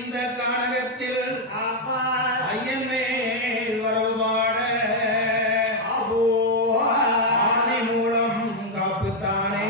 இந்த கானகத்தில் ஐயன் மேல் வரவுபாட ஆதி மூலம் காப்புத்தானே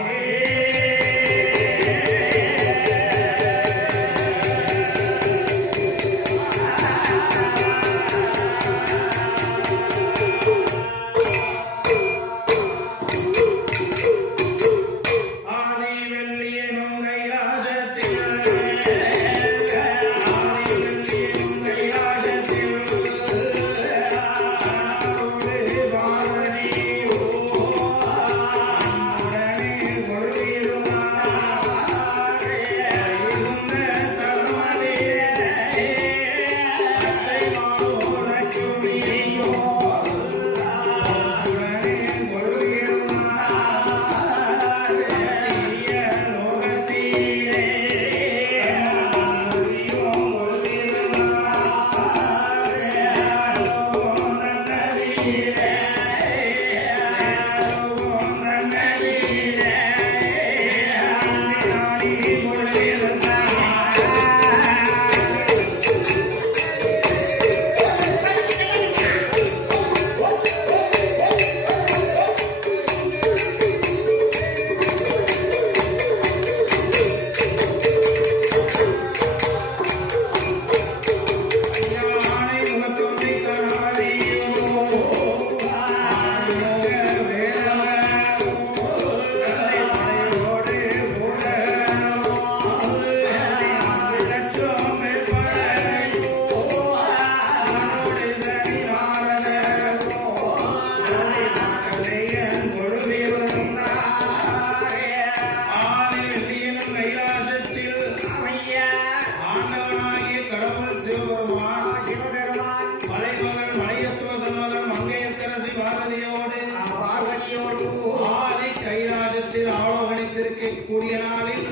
கூடிய நாளில்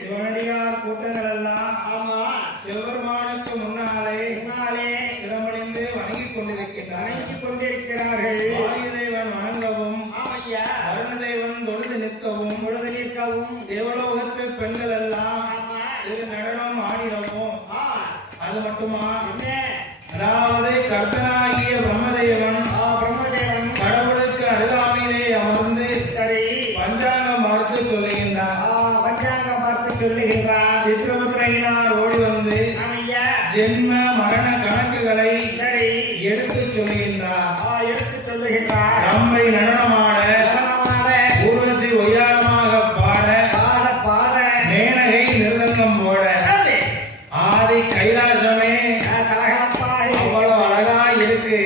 சிவனடியார் கூட்டங்கள் எல்லாம் சிவபெருமானுக்கு முன்னாலே சிரமடைந்து வணங்கிக் கொண்டிருக்கிறார்கள். வாயுதேவன் வணங்கவும் வருணதேவன் தொழுது நிற்கவும் தேவலோகத்து பெண்கள் எல்லாம் இது நடனம் ஆடினவும் அது மட்டுமா, அதாவது கர்த்தனாகிய பிரம்மதேவன் கடவுளுக்கு அருகாமையிலே அமர்ந்து பஞ்சாங்கம் பார்த்து சொல்லுகின்றார். சித்திரபுத்திரையினார் ஓடி வந்து ஜென்ம மரண கணக்குகளை எடுத்து சொல்லுகின்றார். நம்மை நடனமாட ஊர்வசி ஒய்யாரமாக பாட மேனகை நிருதங்கம் போட ஆதி கைலாசமே அவ்வளவு அழகா இருக்கு.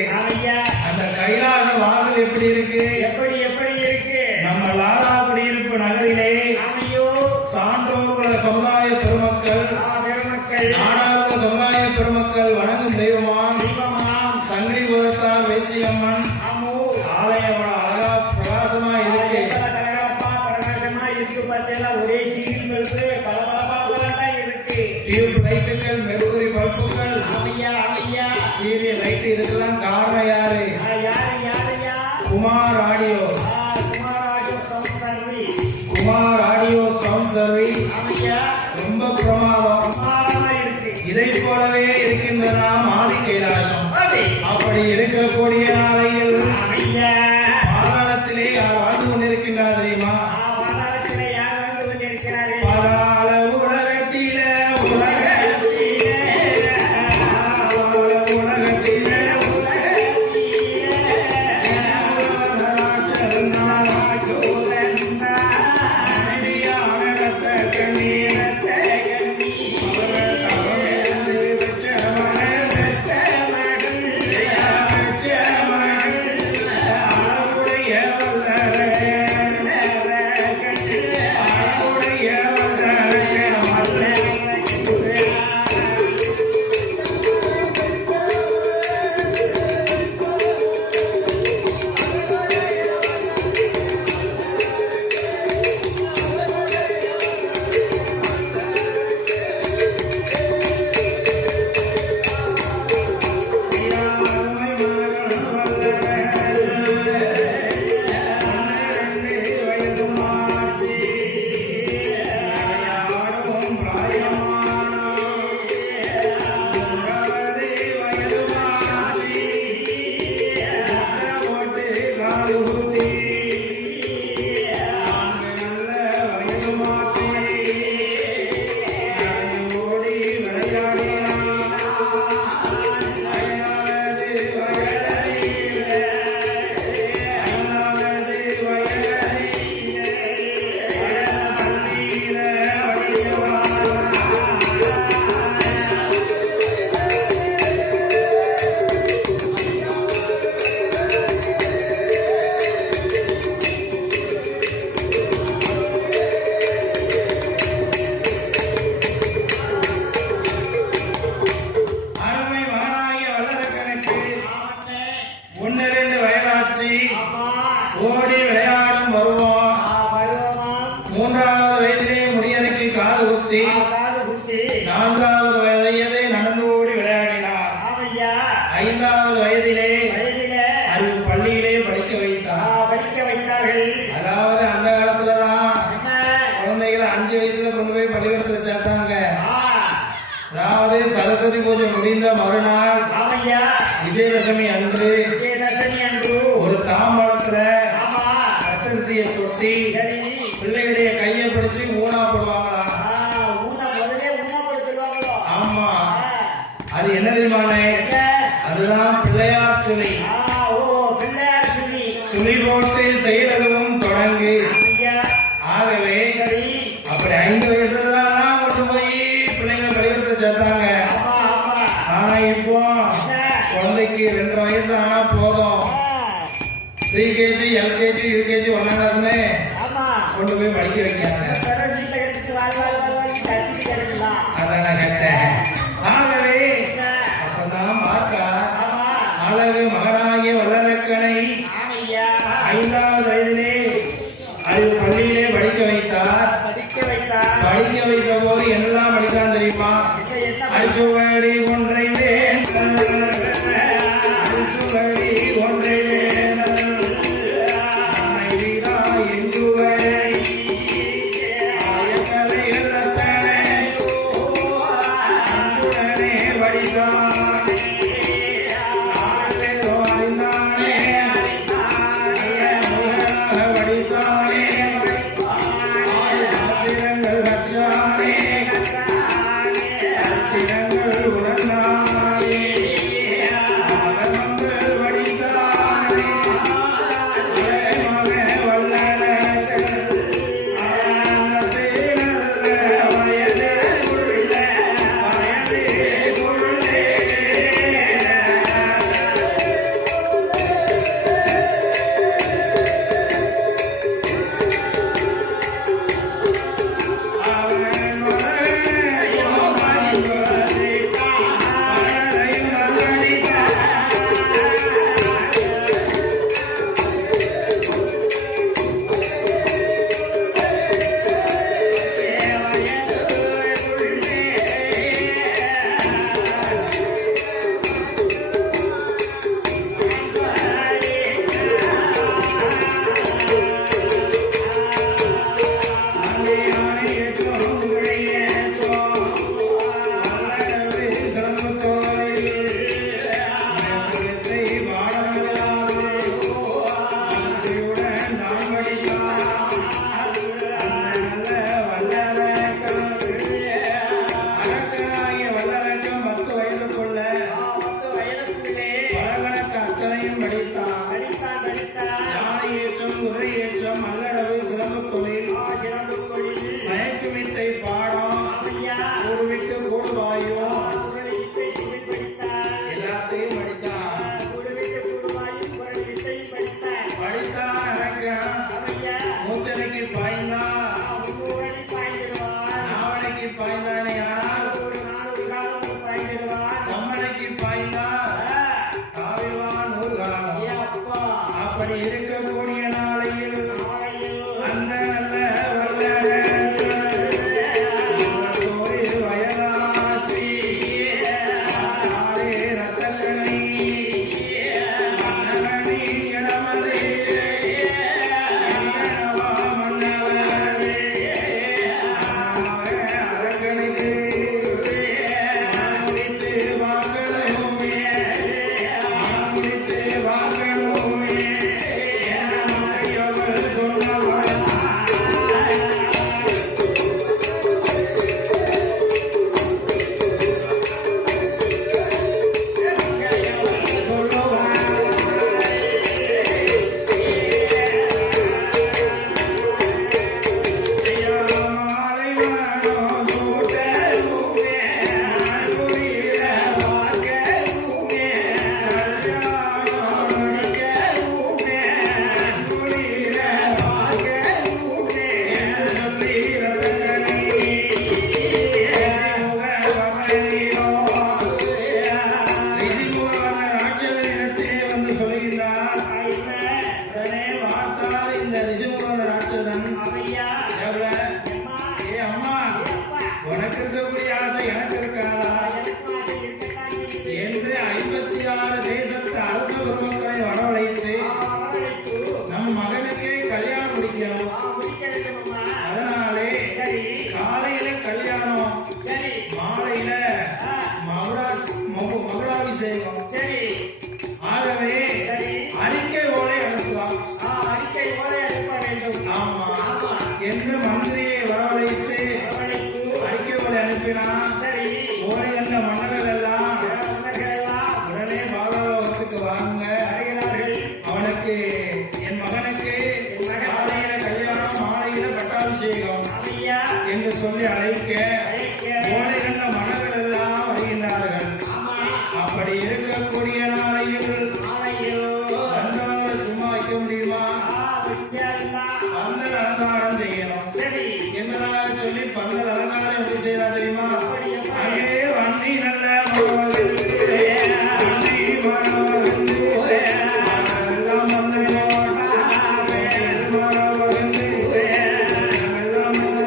அந்த கைலாச வாசல் எப்படி இருக்கு? நம்ம லாலா குடியிருப்பு நகரிலே சான்றோர்கள சமுதாய பெருமக்கள் நாடாளுமன்ற சமுதாய பெருமக்கள் வணங்கும் தெய்வமாம் சங்கிலிபுரத்தார் வேச்சியம்மன் ஆலயம் அழகா பிரகாசமா இருக்கு. ஒரே டியூப் லைட்டுகள், மெருகுரி பல்புகள், சீரியல் லைட், இதுக்கெல்லாம் காரணம் யாரு? குமார் ஆடியோ சவுண்ட் சர்வீஸ் ரொம்ப பிரமாதம். இதை போலவே இருக்கின்றன ஆதி கைலாசம். அப்படி இருக்கக்கூடிய நாளையில் பாதாளத்திலே யார் வாழ்ந்து கொண்டிருக்கின்றார் தெரியுமா? பாதாள உலகத்திலே உலகத்திலே ஓடி விளையாடும் பருவம். மூன்றாவது வயதிலே முடியறைக்கு காது குத்தி, நான்காவது வயதிலே நடந்து ஓடி விளையாடினார். ஐந்தாவது வயதிலே அறிவு பள்ளியிலே படிக்க வைத்தார்கள். அதாவது அந்த காலத்துலதான் குழந்தைகளை 5 வயசுல கொண்டு போய் பள்ளிக்கூடத்துல சேர்த்தாங்க. அதாவது சரஸ்வதி பூஜை முடிந்த மறுநாள் விஜயதசமி அன்று ஒரு தாம்பழத்துல பச்சரிசியை தொட்டி பிள்ளைகளுடைய கையை பிடிச்சு ஊனா போடுவாங்களாம். ஆமா, அது என்ன தெரியுமானே? அதுதான் பிள்ளையார் சுழி. சுழி போட்டு செயலதும் தொடங்கு. ஆகவே அப்படி 5 வயசுல கொண்டு போய் பிள்ளைங்களை பள்ளிக்கூடத்துல சேர்த்தாங்க. ஆனா இப்போ குழந்தைக்கு 2 வயசு ஆனா போதும், ப்ரீகேஜி, எல்கேஜி, யூகேஜி, 1ஆம் கிளாஸ்னு கொண்டு போய் படிக்க வைக்கிறாங்க. அதான் நான் கேட்டேன். ஆகவே அப்பதான் பார்த்தா அழகு மகனாகிய வல்லரக்கனை 5வது வயதிலே அது பள்ளியிலே படிக்க வைத்தார். படிக்க வைத்த போது என்னெல்லாம் படித்தான் தெரியுமா? அச்சுவடி ஒன்றை வேண்டல், அச்சுவடி ஒன்றை வேண்டல், அமைதிதா எங்குவரை ஆயக்கலை எல்லத்தனை அன்புடனே படித்தான். ஆடலோ அறிந்தானே, ஐய முகனாக படித்தானே, ஆய சாத்திரங்கள் கற்றானே, சாத்திரங்கள் உணர்ந்தானே. முடிக்கணும். அதனாலே காலையில கல்யாணம், மாலையில மகுடாபிஷேகம். ஆகவே அறிக்கை ஓலை அனுப்பலாம். ஆமா என்று மந்திரியை வரவழைத்து அறிக்கை ஓலை அனுப்பினான். ஓலை என்ற மன்னர்கள் எல்லாம் உடனே பாலோகத்துக்கு வாங்க, அவனுக்கு என் மகனுக்கு காலையில கல்யாணம், மாலையில பட்டாபிஷேகம் என்று சொல்லி அழைக்க ஓலை என்ற மன்னர்கள் எல்லாம் வருகின்றார்கள். அப்படி இருக்கக்கூடிய நாளையில் வந்தவங்களை சும்மா வைக்க முடியுமா? பந்தல் அலங்காரம் செய்யணும் என்பதாக சொல்லி பந்தல் அலங்காரம் எப்படி செய்யலாம் தெரியுமா? அங்கே வண்டி நல்ல வண்டி மரவந்து எல்லாம் வந்து மரவந்து எல்லாம் வந்து என்னை மரவந்து எல்லாம் வந்து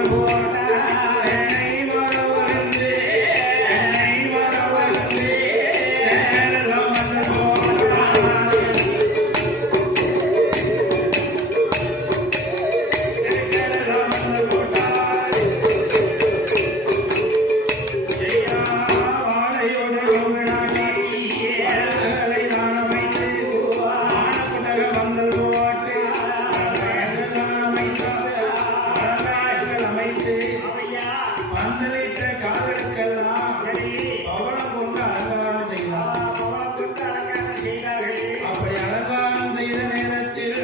அப்படி அலங்காரம் செய்த நேரத்தில்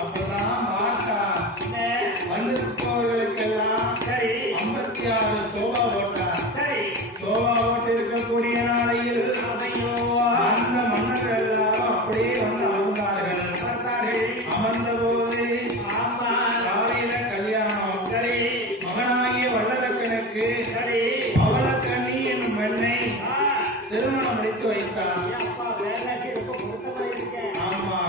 அப்பதான் மாட்டா வந்திருப்பவர்களுக்கெல்லாம் 56 சோபா போட்டார். சோபா போட்டு இருக்கக்கூடிய நாளையில் அந்த மன்னர்கள் எல்லாம் அப்படியே வந்து அமர்ந்தார்கள். அமர்ந்த போது காலையில கல்யாணம், மகனாகிய வல்லரக்கனுக்கு அவலக்கண்ணி என்னும் பெண்ணை திருமணம் முடித்து வைத்தார். ஆமா,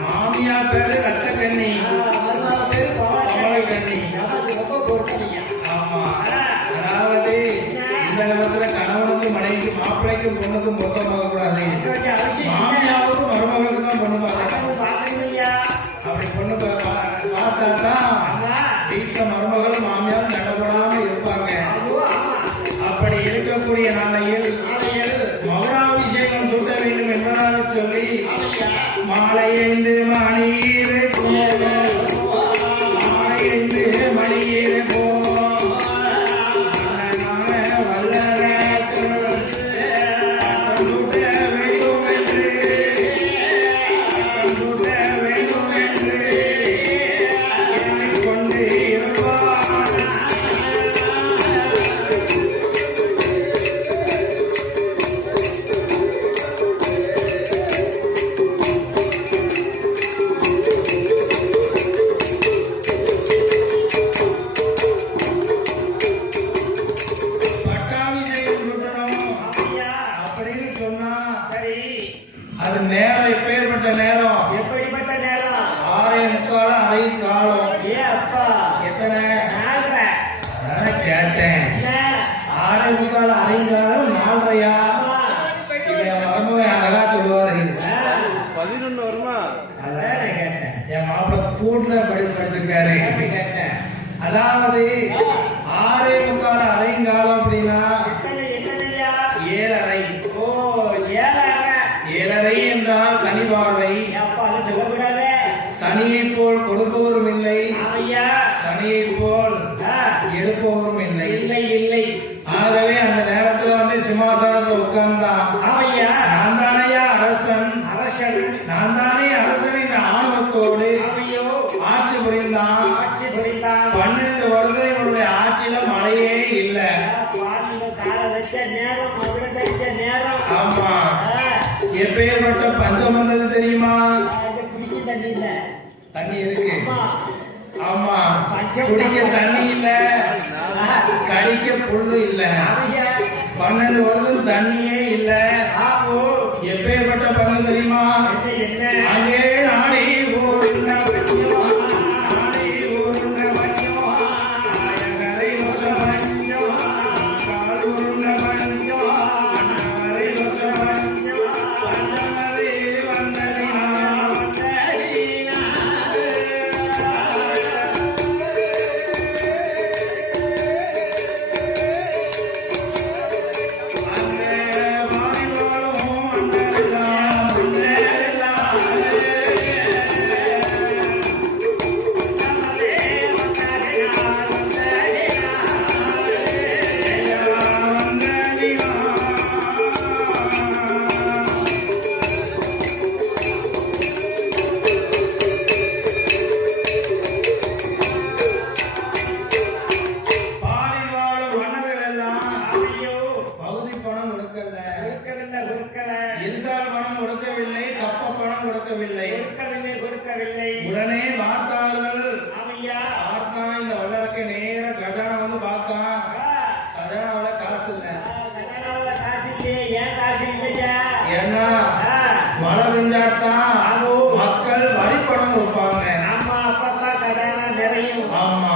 மாமியா பேரு ரத்தக்கண்ணி, அவலக்கண்ணி. ஆமா, அதாவது இந்த காலத்துல கணவனுக்கு மனைவிக்கு மாப்பிள்ளைக்கும் பொண்ணுக்கும் பொருத்தம் பார்க்க கூடாது. மாமியாவுக்கும் மருமகளுக்கு தான் பொண்ணு பார்க்கணும். அப்படி பொண்ணு பார்த்தாதான் வீட்டுல மருமகளும் மாமியாரும் நடப்படாம இருப்பாங்க. அப்படி இருக்கக்கூடிய நாளையில் மகுடாபிஷேகம் சூட்ட வேண்டும் என்பதாக சொல்லி மாலை 5 மணியிலே அது நேரம் எப்பேற்பட்ட நேரம்? எப்படிப்பட்ட நேரம்? 6:45 அரை காலம். எத்தனை கேட்டேன்? 6:45 அரை காலம் 4:30. மருமகன் அழகா சொல்லுவாரு. 11 வருமா? அதான் கேட்டேன். என் மாப்பிள்ள கூட்டுல படிச்சிருக்காரு. அதாவது 6:45 அரை காலம் அப்படின்னா 7:30. 7:30 என்றால் சனி பார்வை. சனியை போல் கொடுப்பவரும் இல்லை, சனியை போல் எடுப்பவரும் இல்லை. ஆகவே அந்த நேரத்துல வந்து சிம்மாசனத்துல உட்கார்ந்தான். நான் தானையா அரசன், நான் தானே அரசன் என்ற ஆணவத்தோடு ஆட்சி புரிந்தான். 12 வருஷம் இவனுடைய ஆட்சியில மழையே இல்லை. ஆமா, எப்பேற்பட்ட பஞ்சம் வந்தது தெரியுமா? தண்ணி இருக்கு. ஆமா, குடிக்க தண்ணி இல்ல, கடிக்க புல்லு இல்ல. 12 வருஷம் தண்ணியே இல்ல. எப்பேற்பட்ட பஞ்சம் தெரியுமா? அங்கே நாளை வந்த கொடுக்கவில்லை, கப்ப பணம் கொடுக்கவில்லை. கொடுக்கவில்லை. உடனே பார்த்தார்கள். ஆமையா. பார்த்தா இந்த வல்லரக்கை நேர கஜானா வந்து பார்க்கா. கஜானாவில காசு இல்லை. கஜானாவுல காசு இல்லையே. ஏன் காசு இல்லையா? ஏன்னா மழை பெஞ்சாத்தான் மக்கள் வரி பணம் கொடுப்பாங்க. ஆமா, அப்பதான் கஜானா நிறையும். ஆமா.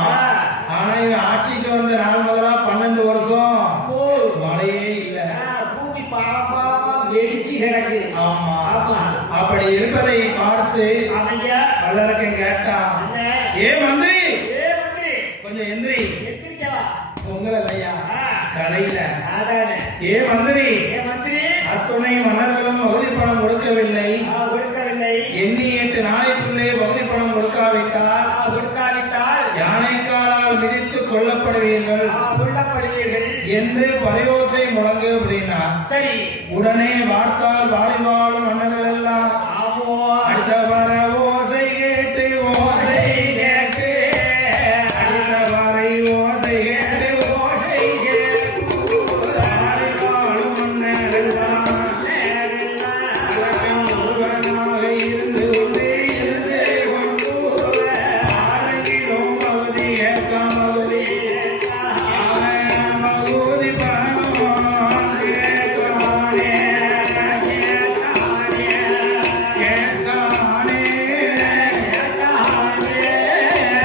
ஆனா இவன் ஆட்சிக்கு வந்த நாள் முதலா 12 வருஷம் மழையே இல்ல. பூமி பாவமா வெடிச்சு கிடக்கு. ஆமா. ஆமா. அப்படி இருப்பதை பார்த்து ஆமையா. வல்லரக்கை கேட்டான். ஏ மந்திரி, கொஞ்சம் எந்திரி. எத்திரிக்கவா? உங்களை இல்லையா கதையில. அதானே. ஏ மந்திரி, மந்திரி. அத்துணை மன்னர்களும் வகுதி பணம் கொடுக்கவில்லை. கொடுக்கவில்லை. எண்ணி 8 நாளைக்குள்ளே வகுதி பணம் கொடுக்காவிட்டால் யானைக்காலால் மிதித்து கொல்லப்படுவீர்கள் கொல்லப்படுவீர்கள் என்று பரியோசை முழங்கு அப்படின்னா. சரி. உடனே வார்த்தால் வாழி வாழும் மன்னர்கள் எல்லாம் அடுத்த வர ஓசை கேட்டு ஓசை கேட்டு அடுத்த வரை ஓசை கேட்டு ஓசை கேட்டு வாழி வாழும் மன்னரெல்லாம் ஒருவனாக இருந்து கொண்டே இருந்து கொண்டு ஆரங்கிலும் பகுதி ஏற்காமகுதி பகுதி பணம் கேட்கானே கேட்கானே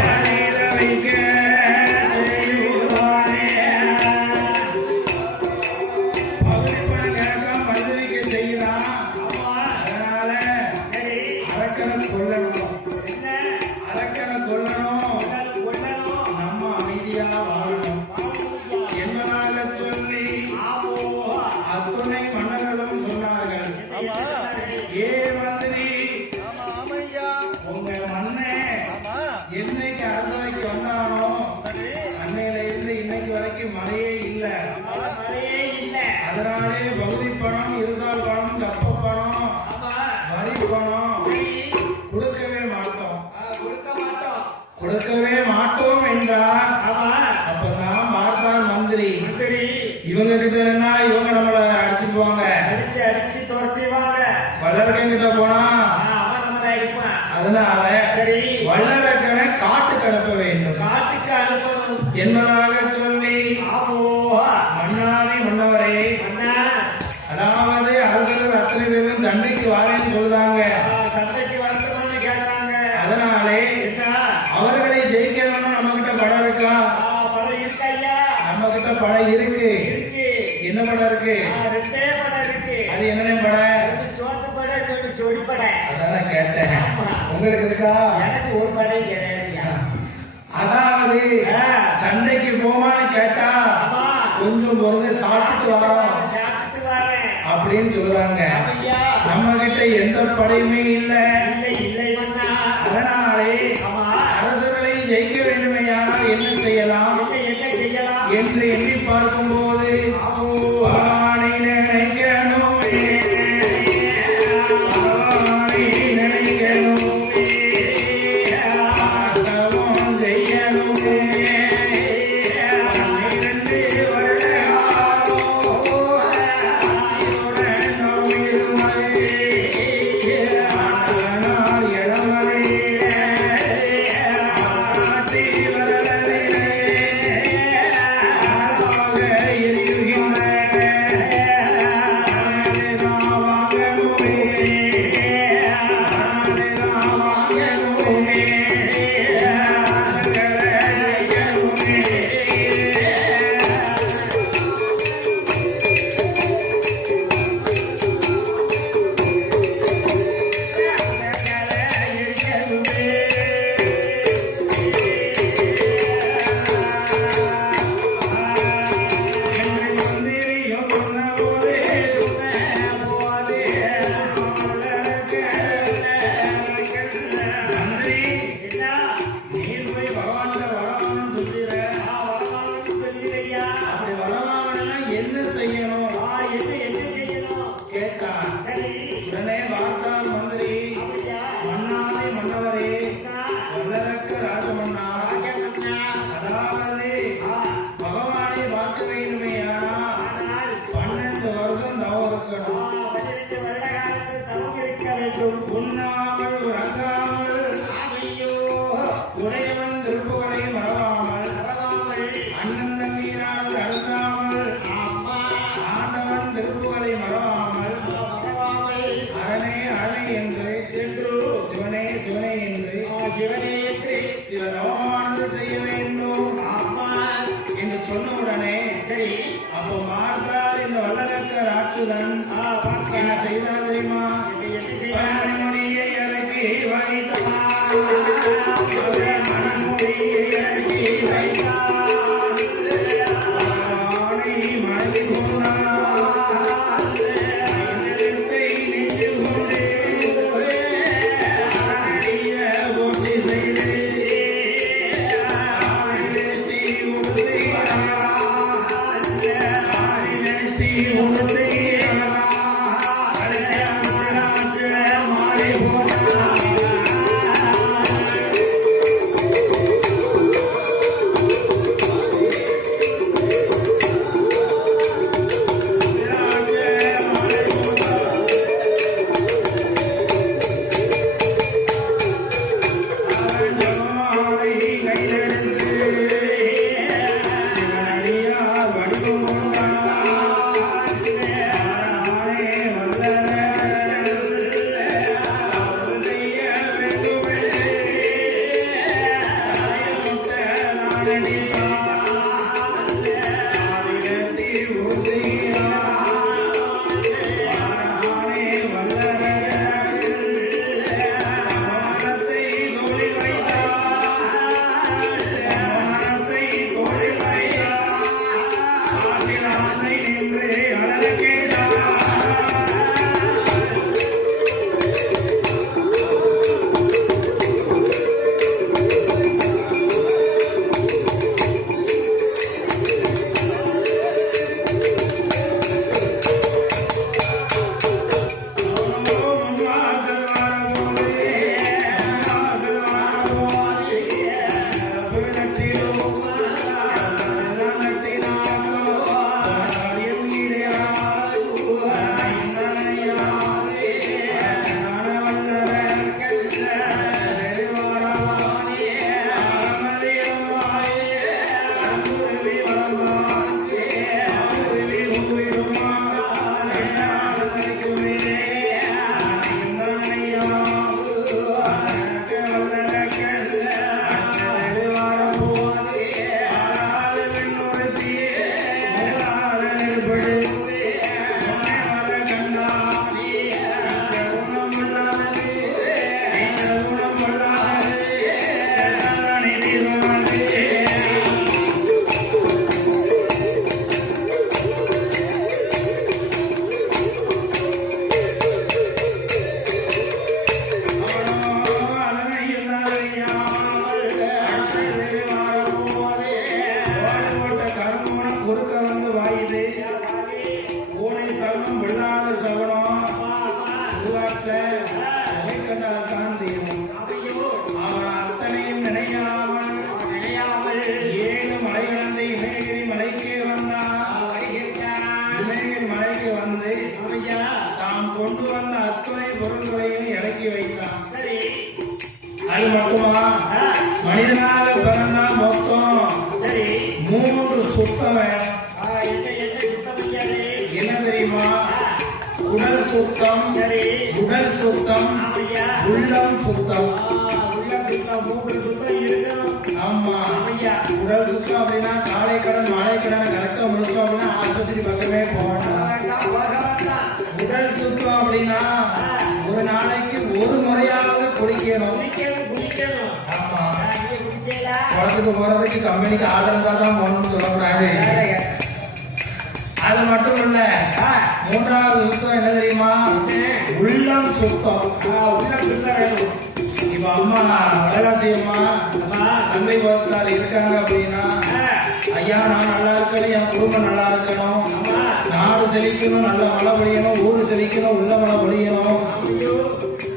பரிதவிக்க செய்வானே. பகுதி பணம் கேட்காம பரிதவிக்க செய்கிறான். அதனால அரக்கனை கொல்லணும். அரக்கனை கொல்லணும். நம்ம அமைதியா வாழணும் என்பதாக சொல்லி அத்துணை மன்னர்களும் சொன்னார்கள். ஆமா. ஏ மந்திரி, ஆமா, ஆமையா. உங்க மண்ணே ஆமா. என்னைக்கு அரசவைக்கு வந்தானோ சரி. அன்னையில இருந்து இன்னைக்கு வரைக்கும் மழையே இல்ல. மழையே இல்ல. அதனாலே பகுதி பணம், இருசால் பணம், கப்ப பணம், வரி பணம் கொடுக்கவே மாட்டோம். கொடுக்கவே மாட்டோம் என்றார். அப்ப நான் பார்த்தால் மந்திரி இவங்க கிட்ட என்ன, இவங்க நம்மள அடிச்சுக்குவாங்க. அடிச்சு துரத்திடுவாங்க. வல்லரக்கன் கிட்ட போனா அவன் நம்மளை அடிப்பான். அதனால சரி. வல்லரக்கனை காட்டுக்கு அனுப்ப வேண்டும் காட்டுக்கு அனுப்பணும் என்பதாக சொல்லி மன்னாதி மன்னவரே, அண்ணா. அதாவது அரசர்கள் அத்தனை பேரும் சண்டைக்கு வாரேன்னு சொல்றாங்க. சண்டைக்கு வரணும்னு கேட்டாங்க. அதனாலே என்ன? அவர்களை ஜெயிக்கணும்னு நம்ம கிட்ட படம் இருக்கா? படம் இருக்கா ஐயா? நம்ம கிட்ட படம் இருக்கு. இருக்கு. என்ன படம் இருக்கு? 2 படம் இருக்கு. அது என்னென்ன படம்? ஒண்ணு சோத்து படம், இன்னொன்னு சொடி படம். அதான் கேட்டேன். உங்களுக்கு இருக்கா? எனக்கு ஒரு படம் கிடையாதுயா. அதாவது சண்டைக்கு போமான்னு கேட்டா கொஞ்சம் பொருங்க சாப்பிட்டு வரோம் சாப்பிட்டு வரேன் அப்படின்னு சொல்றாங்க. ஐயா. நம்ம கிட்ட எந்த படையுமே இல்ல. இல்லை இல்லை மன்னா. அதனாலே ஆமா. அரசர்களை ஜெயிக்க வேண்டுமையானால் என்ன செய்யலாம் என்ன செய்யலாம் என்று எண்ணி பார்க்கும்போது வானை நினைக்கணுமே, வானை நினைக்கணுமே, ஆர்த்தவம் செய்யணுமே. 12 வருட காலம் உயிருடன் நாம் இருமை. ஆண்டவனால் அது மட்டுமா ஆ, மனிதனாக பிறந்தா மொத்தம் சரி 3 சுத்தம் வேணும். என்ன சுத்தம் ஐயாவே? என்ன தெரியுமா? ஆ, உடல் சுத்தம், சரி உடல் சுத்தம், ஆமையா உள்ளம் சுத்தம். உள்ள சுத்தம் 3 சுத்தம் இருக்கணும் ஆமா, ஆமையா உடல் சுத்தம் அப்படின்னா காலை கடன் மாலை கடன் கரெக்டா முடிச்சோம் அப்படின்னா ஆஸ்பத்திரி பக்கமே போகணும். உடல் சுத்தம் அப்படின்னா ஒரு நாளைக்கு ஒரு முறையாவது குளிக்கணும். குடிக்கணும் ஆமா, நீ குடிச்சேலா குளத்துக்கு போறதுக்கு கம்பெனிக்கு ஆர்டர் இருந்தா தான் போகணும்னு சொல்லக்கூடாது. அது மட்டும் இல்ல, மூன்றாவது சுத்தம் என்ன தெரியுமா? உள்ளம் சுத்தம். உள்ள சுத்தம் வேணும் இப்ப அம்மா வளராசி அம்மா அம்மா சந்தை போறதால் இருக்காங்க அப்படின்னா, ஐயா நான் நல்லா இருக்கணும், என் குடும்பம் நல்லா இருக்கணும், அம்மா நாடு செழிக்கணும், நல்ல மழை பொழியணும், ஊரு செழிக்கணும், உள்ள மழை பொழியணும், ஐயோ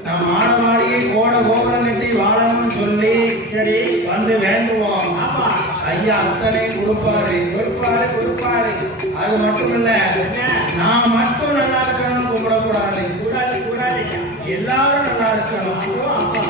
நான் மாடமாடியை கோட கோபுரம் கட்டி வாழணும்னு சொல்லி சரி வந்து வேண்டுவோம். ஆமா ஐயா அத்தனை கொடுப்பாரு. கொடுப்பாரு அது மட்டும் இல்ல, என்ன நான் மட்டும் நல்லா இருக்கணும்னு கும்பிடக்கூடாது. கூடாது எல்லாரும் நல்லா இருக்கணும். ஆமா